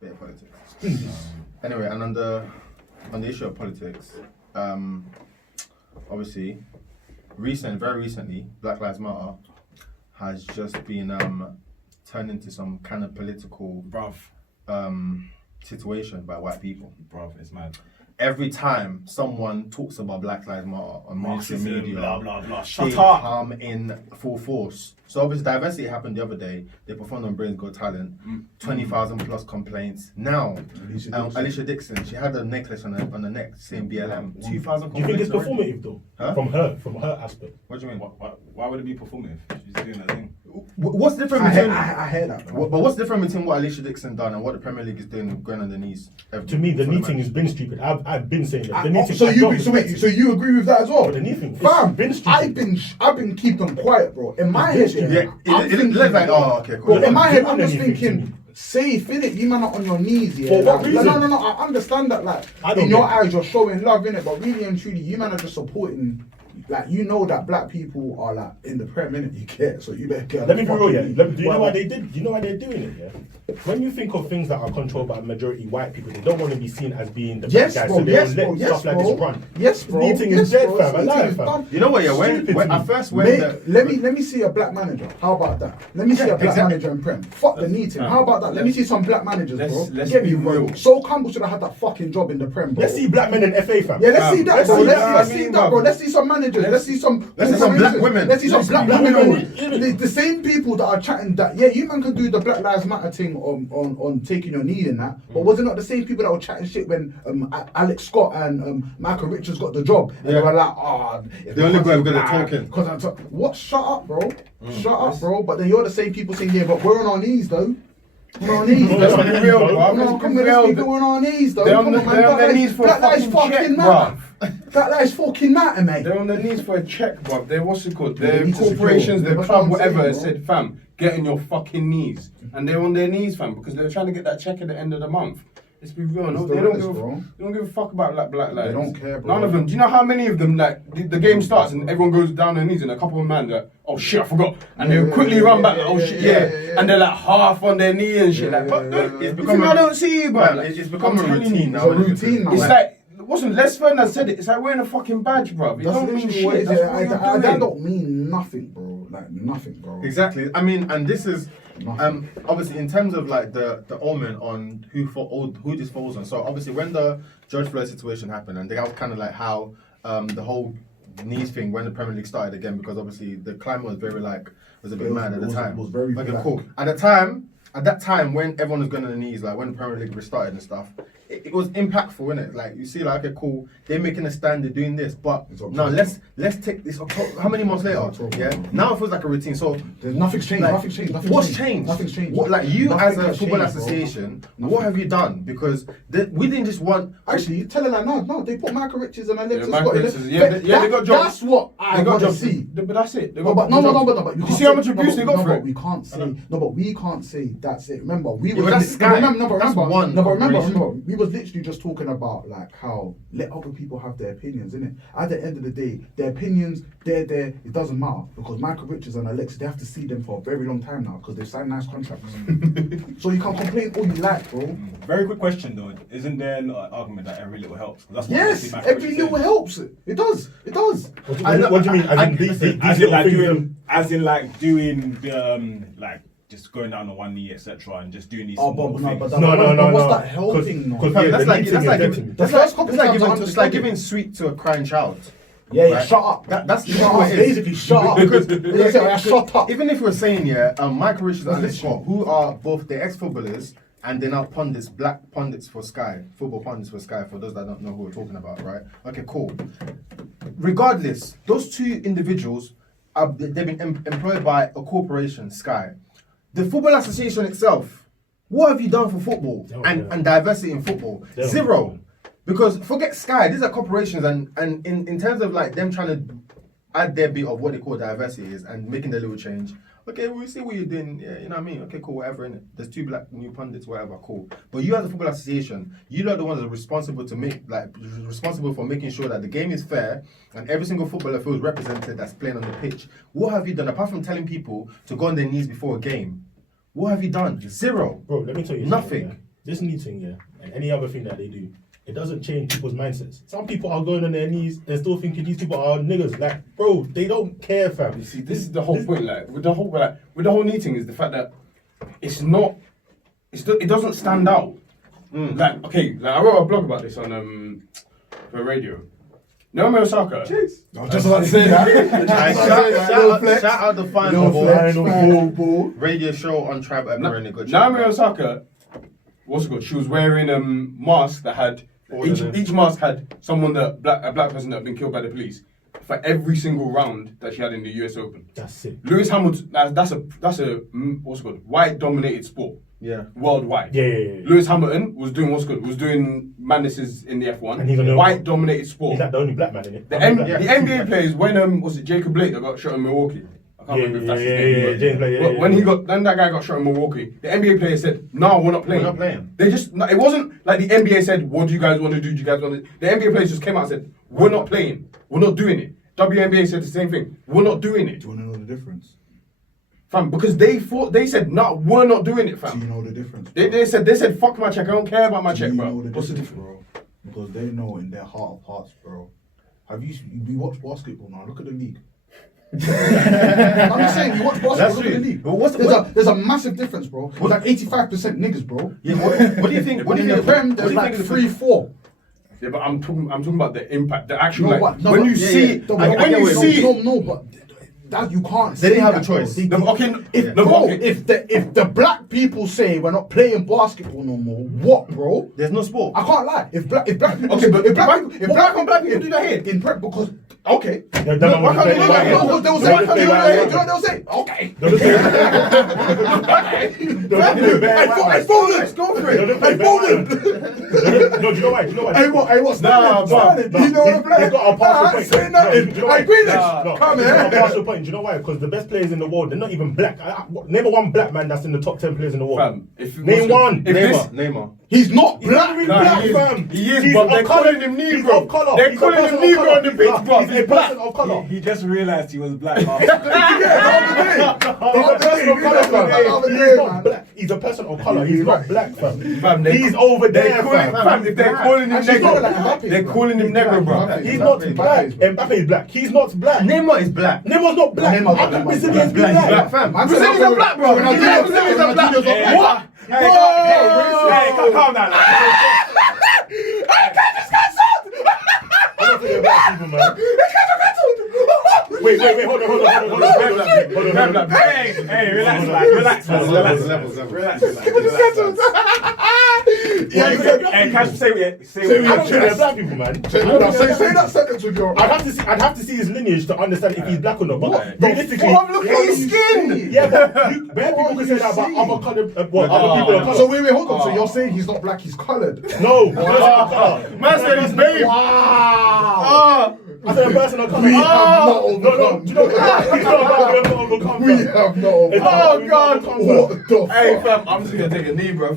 bit of politics. Anyway, and on the issue of politics, obviously, very recently, Black Lives Matter has just been turned into some kind of political situation by white people. Bruv, it's mad. Every time someone talks about Black Lives Matter on mainstream media, blah, blah, blah. they Shut up. come in full force. So obviously diversity happened the other day. They performed on Britain's Got Talent. 20,000 plus complaints. Now, Alicia Dixon, she had a necklace on her neck saying BLM. 2,000 complaints. Do you think it's performative though? Huh? From her aspect. What do you mean? Why would it be performative? She's doing that thing. What's different between? I hear that. But what's different between what Alicia Dixon done and what the Premier League is doing, going on the knees? To me, the knee thing has been stupid. I've been saying that. The knee thing, So you agree with that as well? The knee thing, Fam, it's been stupid. I've been keeping quiet, bro. In my head, It looks like, oh, okay, cool. Bro, in my head, Doing I'm just anything to thinking, safe, innit? You man are on your knees, yeah. For what Like, reason? No, I understand that, like, I don't in your get it. eyes, you're showing love, innit? But really and truly, you man are just supporting, like, you know that black people are, like, in the Prem, innit? You care, so you better care. Let me be real, yeah. Do you know why they did? Do you know why they're doing it, yeah? When you think of things that are controlled by majority white people, they don't want to be seen as being the Yes, bad guys, bro, so they'll yes, let bro, stuff yes, like bro. this run. Yes, bro. The meeting Yes, is dead, bro. fam. This meeting Alive, is fam. done. You know what? Yeah, Stupid when to I me. first Mate, went, let me see a black manager. How about that? Let me see a black exactly. manager in Prem. Fuck the meeting. How about that? Let me see some black managers, bro. let's Get be me, bro. real. Sol Campbell should have had that fucking job in the Prem, bro. Let's see black men in FA, fam. Yeah, let's see that, Let's bro. see Let's that. see that, bro. Let's see some managers. Let's see some black women. Let's see some black black women. women. The same people that are chatting that, yeah, you man can do the Black Lives Matter thing on taking your knee and that, but was it not the same people that were chatting shit when Alex Scott and Michael Richards got the job? And they were like, The only way we're good at talking. Because I'm talking. What? Shut up, bro. Shut up, bro. But then you're the same people saying, yeah, but we're on our knees, though. We're on our knees. Let's be real, bro. No, come on, let's be on our knees, though. They're Come on on, man. their knees for Black a Lives fucking check, fucking matter. Black Lives fucking matter, mate. They're on their knees for a check, bruv. They're what's it called? They Their need to secure. corporations, their That's club, what I'm whatever, saying, has bro. said, fam, get on your fucking knees. And they're on their knees, fam, because they're trying to get that check at the end of the month. Let's be real, no, It's the they don't realest, give bro. they don't give a fuck about like black lives. They don't care, bro. None of them. Do you know how many of them like the game starts and everyone goes down their knees and a couple of men like, oh shit, I forgot, and they quickly run back, like, oh shit, yeah, and they're like half on their knee and shit, like, but It's become I don't see you, bro. it's become a routine It's now. a routine now. It's like, wasn't Les Ferdinand said it? It's like wearing a fucking badge, bro. It That's don't mean literally what it shit. is. That's what you're That doing. don't mean nothing, bro. Like nothing, bro. Exactly. I mean, and this is Nothing. obviously in terms of like the omen on who this falls on. So obviously when the George Floyd situation happened, and they was kind of like how the whole knees thing when the Premier League started again, because obviously the climate was very was a bit mad at the time. was very okay, black. cool. At that time when everyone was going on the knees, like when the Premier League restarted and stuff, it was impactful, innit? Like you see, like okay, cool, they're making a stand, they're doing this, but It's now October. let's take this. How many months later? October. Yeah, now it feels like a routine. So There's nothing's changed. like, Nothing's changed. What's changed? Nothing's changed. What, like you Nothing as a has football changed, bro. association, Nothing. what have you done? Because we didn't just want. Actually, you tell her like no, they put Michael Richards and Alexis Michael Scott in Richards, it. yeah, they got jobs. That's what I They got want to jobs. see. But that's it. They No, got but no, jobs. but You see how much abuse they got for but it? we can't say no, but we can't say that's it. Remember, we Yeah, was but that's Sky. remember, That's one remember, operation. we was literally just talking about like how let other people have their opinions, innit? At the end of the day, their opinions, they're there. It doesn't matter because Michael Richards and Alexis, they have to see them for a very long time now because they've signed nice contracts. So you can complain all you like, bro. Very quick question though, isn't there an argument that every little helps? 'Cause that's what Yes, Steve Mac every Richards little said. helps. It does. It does. What do you mean? As in these As in little like things doing, as in like doing like just going down on one knee, etc., and just doing these. Oh, small but no, things. but No, what's no. that helping? No? Because That's like The first couple times I it's understood like it. giving sweet to a crying child. Yeah, Right? shut up. That's Shut what up. it is. Basically, shut up. Because They say, "Oh, shut up." Even if we're saying Michael Richards and Alex Listen. Scott, who are both the ex-footballers and they're now pundits, black pundits for Sky, football pundits for Sky. For those that don't know who we're talking about, right? Okay, cool. Regardless, those two individuals they've been employed by a corporation, Sky. The Football Association itself, what have you done for football and diversity in football? Zero. Because forget Sky, these are corporations and in terms of like them trying to add their bit of what they call diversity is and making their little change. Okay, we see what you're doing. Yeah, you know what I mean? Okay, cool, whatever, innit? There's two black new pundits, whatever, cool. But you as a football association, you are the ones that are responsible responsible for making sure that the game is fair and every single footballer feels represented that's playing on the pitch. What have you done apart from telling people to go on their knees before a game? What have you done? Zero. Bro, let me tell you Nothing. something, this new thing, yeah, and any other thing that they do, it doesn't change people's mindsets. Some people are going on their knees and still thinking these people are niggas. Like, bro, they don't care, fam. You see, this is the whole point. Like with the whole knee thing is the fact that it doesn't stand out. Like, okay, like I wrote a blog about this on for radio. Naomi Osaka. I was just about to say that. Shout out the final ball radio show on Tribe at Marina. Naomi Osaka, what's it called? She was wearing mask that had each mask had someone a black person that had been killed by the police for every single round that she had in the US Open. That's it. Lewis Hamilton. That's a what's it called? White dominated sport. Yeah. Worldwide. Yeah. Lewis Hamilton was doing madnesses in the F1. And he's a white dominated sport. He's like the only black man in it. The NBA players, when was it Jacob Blake that got shot in Milwaukee? I can't remember if that's his name. James Blake, but when that guy got shot in Milwaukee, the NBA players said, "No, we're not playing." We're not playing. They just, it wasn't like the NBA said, "What do you guys want to do? Do you guys want to?" The NBA players just came out and said, "We're not playing. We're not doing it." WNBA said the same thing. We're not doing it. Do you want to know the difference? Fam, because they said, "No, we're not doing it, fam." Do you know the difference? They said, "Fuck my check. I don't care about my check, Do you bro." know the What's the difference, difference? bro? Because they know in their heart of hearts, bro. You watch basketball now? Look at the league. I'm just saying, you watch basketball, That's look true. at the league. But There's a massive difference, bro. It's like 85% niggas, bro. Yeah, what do you think? What do In you the think? Prem, What do there's you like think? 3-4. Yeah, but I'm talking about the impact, the actual No, like, but- no, when but- you yeah, see, yeah. when you see, but that you can't. They didn't say have a that, bro. choice. If the black people say we're not playing basketball no more, what, bro? There's no sport. I can't lie. If black people, Okay, but if why black can't black people do that here? in prep because Okay. No, why can't they do no, that here? no, they'll no, say, no, you know no, what no, they'll say? Okay. I folded. Go for it. I folded. No, do you know why? Hey, what's Nah, that? You know what I'm playing? They've got a partial point. Say nothing. Do you know I why? agree this. No, Come they've got a here. partial point. Do you know why? Because the best players in the world, they're not even black. Name one black man that's in the top 10 players in the world. Fam, Name one. Neymar. He's not He's not black. even Nah, black, he is. fam. He is, He's but of they're colour. calling him He's Negro. of colour. They're He's a calling him person of Negro colour. on the pitch, bro. He's a person of colour. He just realised he was black. He's a person of colour, fam. He's a person of colour. He's not black, fam. Fam, He's over there, Fam, if they're calling him Actually, not like Negro, Mbappe, they're bro. calling him Negro, bro. Mbappe. He's not Mbappe black. is black. Mbappe is black. He's not black. Neymar is black. Neymar's not black. Neymar's How not can black. Brazilians be Black, black? Black fam. Brazilians are black, bro. Brazilians are black. What? Hey, calm down. I don't think they're black people, man. Wait, hold on. Hey, relax, Hey, Cash, say what I don't think they're black people, man. Say that sentence with your. I'd have to see his lineage to understand if he's black or not. But realistically, Look at his skin. yeah, but where people can say that about other colour, other people of colour. So wait, hold on. So you're saying he's not black, he's coloured? No, person of colour. Man said he's babe. Wow. I said a person of colour. We have not No, do you know what? He's not black, we have not overcome. We have not. It's not- Oh, we've God. not overcome, What the Hey, fuck? fam, I'm just gonna take a knee, bro.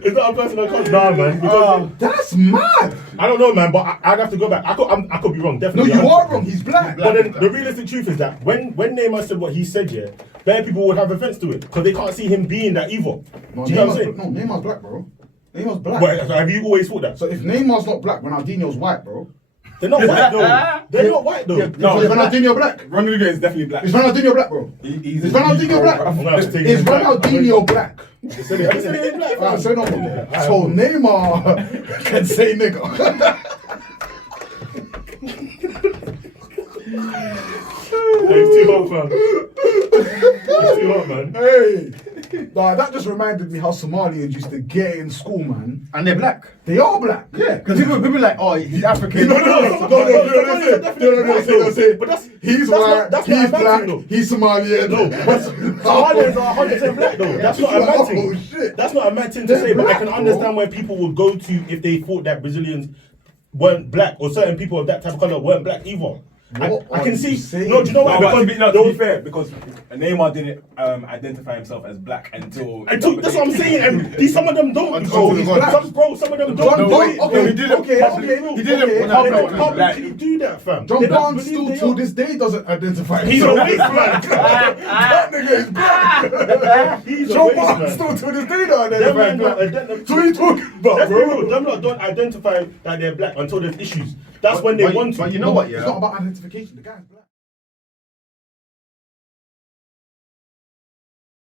It's not a person of colour. Nah, man. Because That's mad. I don't know, man, but I'd have to go back. I could be wrong, No, definitely. you are wrong. He's black. But then the realistic truth is that when Neymar said what he said, yeah, bare people would have offense to it because they can't see him being that evil. No, Do you know what I'm saying? Neymar's black, bro. Neymar's black. But have you always thought that? So if Neymar's not black, Ronaldinho's white, bro. They're not white though. They're not white though. No, is Ronaldinho black? Ronaldo is definitely black. Is Ronaldinho black, bro? He's Is Ronaldinho black? I'm gonna have to take Is him back. Ronaldinho black? I said he's black. Alright, so no more. So Neymar can say nigga. It's too hot, fam. It's too hot, man. Hey, nah, that just reminded me how Somalians used to get in school, man. And they're black. They are black. Yeah, because people are like, oh, he's African. No, say. But that's He's that's not- white, that's not he's a bad black, thing, though. he's Somalian. No, but Somalians are 100% black though. That's not a bad Oh, thing. shit. That's not a bad thing to They're say, but I black, can bro. understand where people would go to if they thought that Brazilians weren't black or certain people of that type of color weren't black either. What I are can you see. saying? No, do you know No, what? but to be fair, because Neymar didn't identify himself as black until. That's what I'm saying. And some of them don't. Oh, he's black. Some of them John don't. Barnes, no, he didn't. okay. He didn't. They No, don't no, no, publicly do that, fam. John They don't Barnes believe still they to are. this day doesn't identify He's a himself. waste man. That nigga is black. He's a John waste Barnes man. still to this day don't Them identify man black. don't So what are you talking about, Let's be real. bro? Them lot don't identify that they're black until there's issues. That's when they want to. But you know what, yeah? It's not about identification. The guy's black.